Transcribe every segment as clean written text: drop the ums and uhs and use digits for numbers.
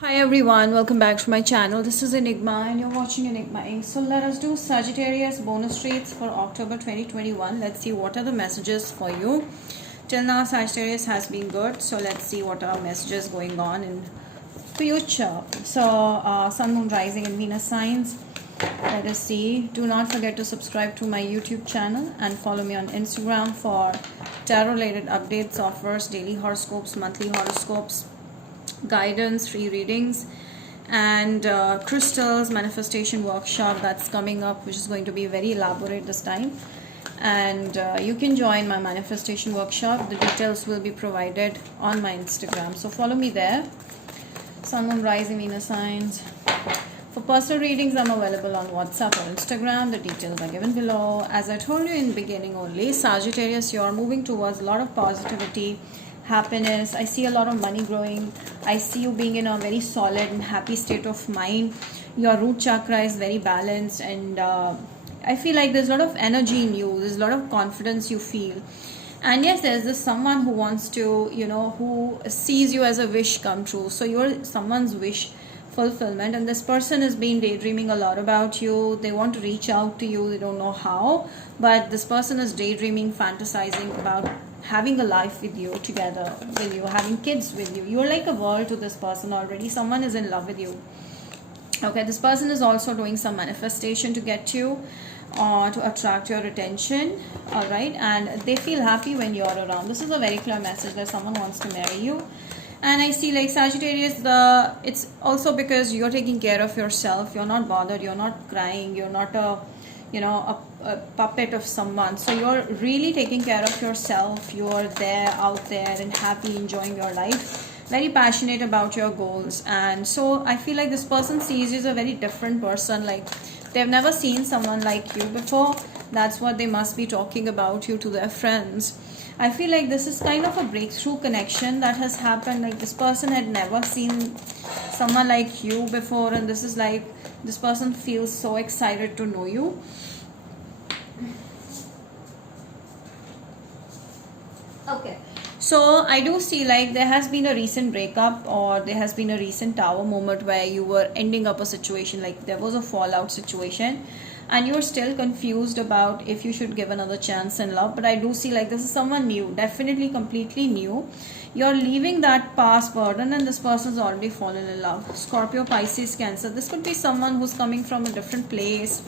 Hi everyone, welcome back to my channel. This is Enigma and you're watching Enigma Inc. So let us do Sagittarius bonus reads for October 2021. Let's see what are the messages for you. Till now Sagittarius has been good. So let's see what are messages going on in future. So Sun, Moon, Rising and Venus signs. Let us see. Do not forget to subscribe to my YouTube channel and follow me on Instagram for tarot related updates, offers, daily horoscopes, monthly horoscopes, guidance, free readings, and crystals manifestation workshop that's coming up, which is going to be very elaborate this time. And you can join my manifestation workshop. The details will be provided on my Instagram, so follow me there. Sun, Moon, Rising, Venus signs. For personal readings, I'm available on WhatsApp or Instagram. The details are given below. As I told you in the beginning only, Sagittarius, you're moving towards a lot of positivity, happiness. I see a lot of money growing. I see you being in a very solid and happy state of mind. Your root chakra is very balanced, and I feel like there's a lot of energy in you. There's a lot of confidence you feel. And yes, there's this someone who wants to, who sees you as a wish come true. So you're someone's wish fulfillment, and this person has been daydreaming a lot about you. They want to reach out to you. They don't know how, but this person is daydreaming, fantasizing about having a life with you, together with you, having kids with you. You're like a world to this person already. Someone is in love with you. Okay, this person is also doing some manifestation to get you, to attract your attention. All right, and they feel happy when you're around. This is a very clear message that someone wants to marry you. And I see, like, Sagittarius, it's also because you're taking care of yourself. You're not bothered, you're not crying, you're not a puppet of someone. So you're really taking care of yourself. You're there, out there, and happy, enjoying your life, very passionate about your goals. And so I feel like this person sees you as a very different person. Like, they've never seen someone like you before. That's what they must be talking about you to their friends. I feel like this is kind of a breakthrough connection that has happened. Like, this person had never seen someone like you before, and this is like, this person feels so excited to know you. Okay, so I do see, like, there has been a recent breakup, or there has been a recent tower moment where you were ending up a situation, like there was a fallout situation, and you're still confused about if you should give another chance in love. But I do see, like, this is someone new, definitely completely new. You're leaving that past burden, and this person's already fallen in love. Scorpio, Pisces, Cancer. This could be someone who's coming from a different place,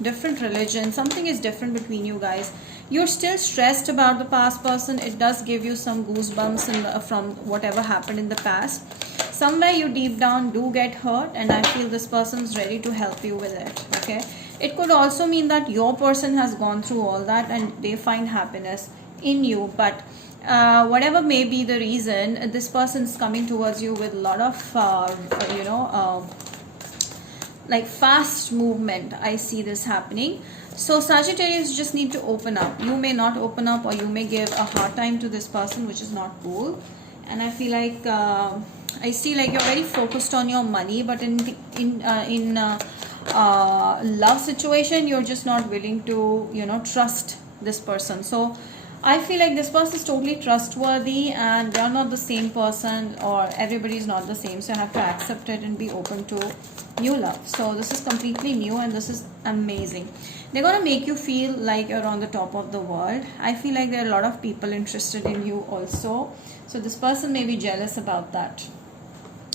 different religion. Something is different between you guys. You're still stressed about the past person. It does give you some goosebumps from whatever happened in the past. Somewhere you deep down do get hurt, and I feel this person is ready to help you with it. Okay, it could also mean that your person has gone through all that and they find happiness in you. But whatever may be the reason, this person is coming towards you with a lot of like fast movement. I see this happening. So Sagittarius just need to open up. You may not open up, or you may give a hard time to this person, which is not cool. And I feel like I see, like, you're very focused on your money, but in love situation, you're just not willing to trust this person. So I feel like this person is totally trustworthy, and they're not the same person, or everybody is not the same. So I have to accept it and be open to new love. So this is completely new, and this is amazing. They're going to make you feel like you're on the top of the world. I feel like there are a lot of people interested in you also. So this person may be jealous about that.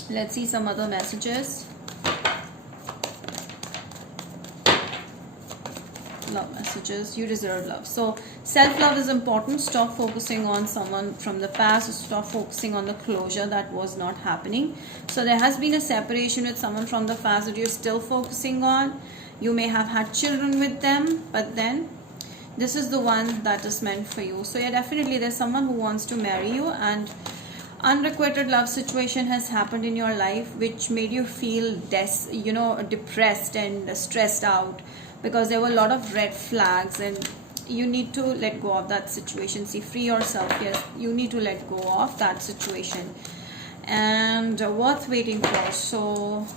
Let's see some other messages. Love messages. You deserve love. So self-love is important. Stop focusing on someone from the past. Stop focusing on the closure that was not happening. So there has been a separation with someone from the past that you're still focusing on. You may have had children with them, but then this is the one that is meant for you. So yeah, definitely there's someone who wants to marry you, and unrequited love situation has happened in your life, which made you feel depressed and stressed out, because there were a lot of red flags, and you need to let go of that situation. See, free yourself. Yes, you need to let go of that situation, and worth waiting for. So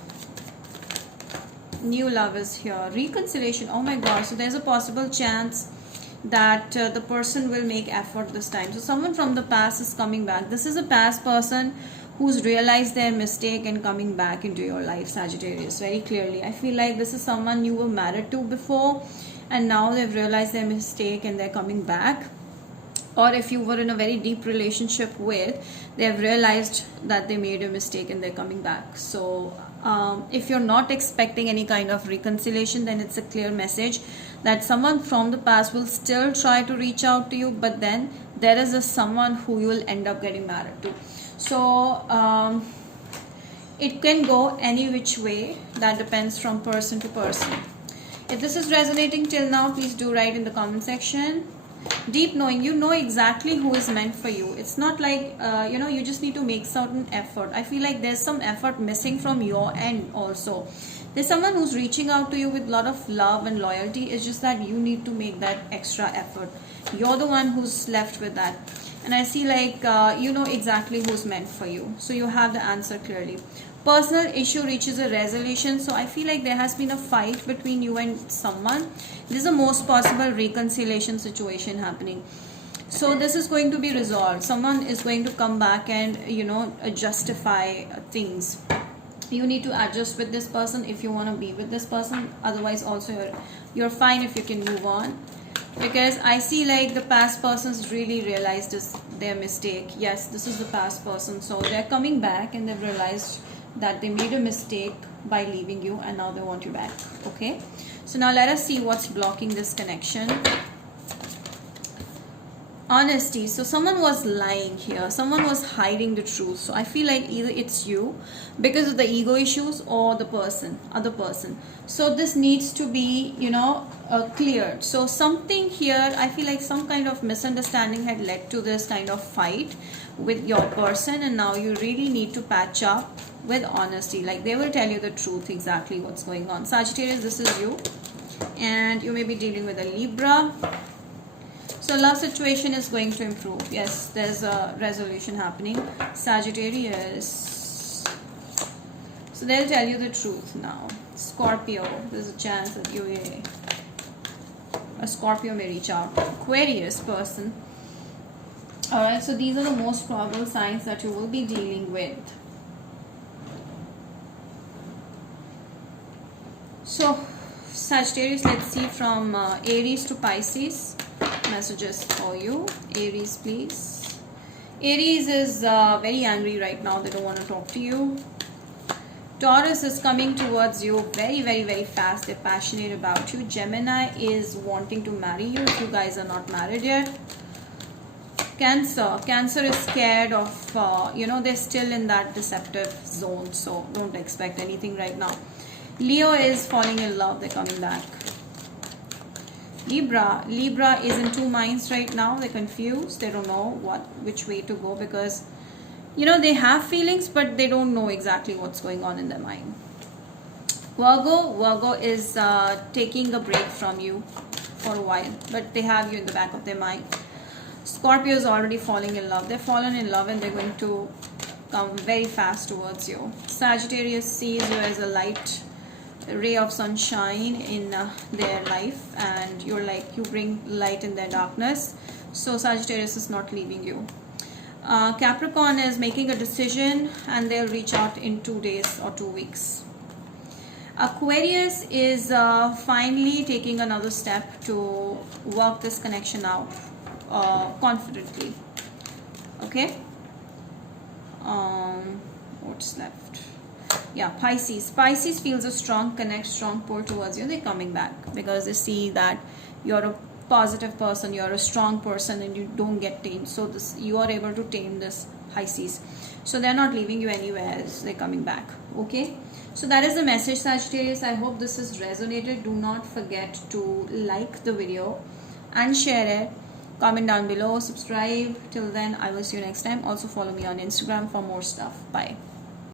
new love is here. Reconciliation. Oh my god. So there's a possible chance that the person will make effort this time. So someone from the past is coming back. This is a past person who's realized their mistake and coming back into your life, Sagittarius, very clearly. I feel like this is someone you were married to before, and now they've realized their mistake and they're coming back. Or if you were in a very deep relationship with, they have realized that they made a mistake and they're coming back. So if you're not expecting any kind of reconciliation, then it's a clear message that someone from the past will still try to reach out to you, but then there is a someone who you will end up getting married to. So it can go any which way. That depends from person to person. If this is resonating till now, please do write in the comment section. Deep knowing, you know exactly who is meant for you. It's not like you just need to make certain effort. I feel like there's some effort missing from your end also. There's someone who's reaching out to you with a lot of love and loyalty. It's just that you need to make that extra effort. You're the one who's left with that. And I see like you know exactly who's meant for you. So you have the answer clearly. Personal issue reaches a resolution. So I feel like there has been a fight between you and someone. This is the most possible reconciliation situation happening. So this is going to be resolved. Someone is going to come back and justify things. You need to adjust with this person if you want to be with this person. Otherwise also you're fine if you can move on. Because I see like the past persons really realized their mistake. Yes, this is the past person. So they're coming back and they've realized that they made a mistake by leaving you and now they want you back. Okay, so now let us see what's blocking this connection. Honesty. So someone was lying here, someone was hiding the truth. So I feel like either it's you because of the ego issues or the other person. So this needs to be cleared. So something here, I feel like some kind of misunderstanding had led to this kind of fight with your person, and now you really need to patch up with honesty. Like they will tell you the truth, exactly what's going on. Sagittarius, this is you, and you may be dealing with a Libra. So love situation is going to improve. Yes, there's a resolution happening. Sagittarius. So they'll tell you the truth now. Scorpio, there's a chance that a Scorpio may reach out. Aquarius person. Alright, so these are the most probable signs that you will be dealing with. So Sagittarius, let's see from Aries to Pisces. Messages for you. Aries, please. Aries is very angry right now. They don't want to talk to you. Taurus is coming towards you very, very, very fast. They're passionate about you. Gemini is wanting to marry you if you guys are not married yet. Cancer is scared of, they're still in that deceptive zone. So don't expect anything right now. Leo is falling in love. They're coming back. Libra is in two minds right now. They're confused. They don't know which way to go because they have feelings but they don't know exactly what's going on in their mind. Virgo is taking a break from you for a while, but they have you in the back of their mind. Scorpio is already falling in love. They're fallen in love and they're going to come very fast towards you. Sagittarius sees you as a light ray of sunshine in their life, and you bring light in their darkness. So Sagittarius is not leaving you. Capricorn is making a decision and they'll reach out in 2 days or 2 weeks. Aquarius is finally taking another step to work this connection out confidently. Okay, what's left? Yeah, Pisces feels a strong connect, strong pull towards you. They're coming back because they see that you're a positive person, you're a strong person, and you don't get tamed. So you are able to tame this Pisces. So they're not leaving you anywhere. They're coming back. Okay, so that is the message, Sagittarius. I hope this has resonated. Do not forget to like the video and share it. Comment down below, subscribe. Till then, I will see you next time. Also follow me on Instagram for more stuff. Bye.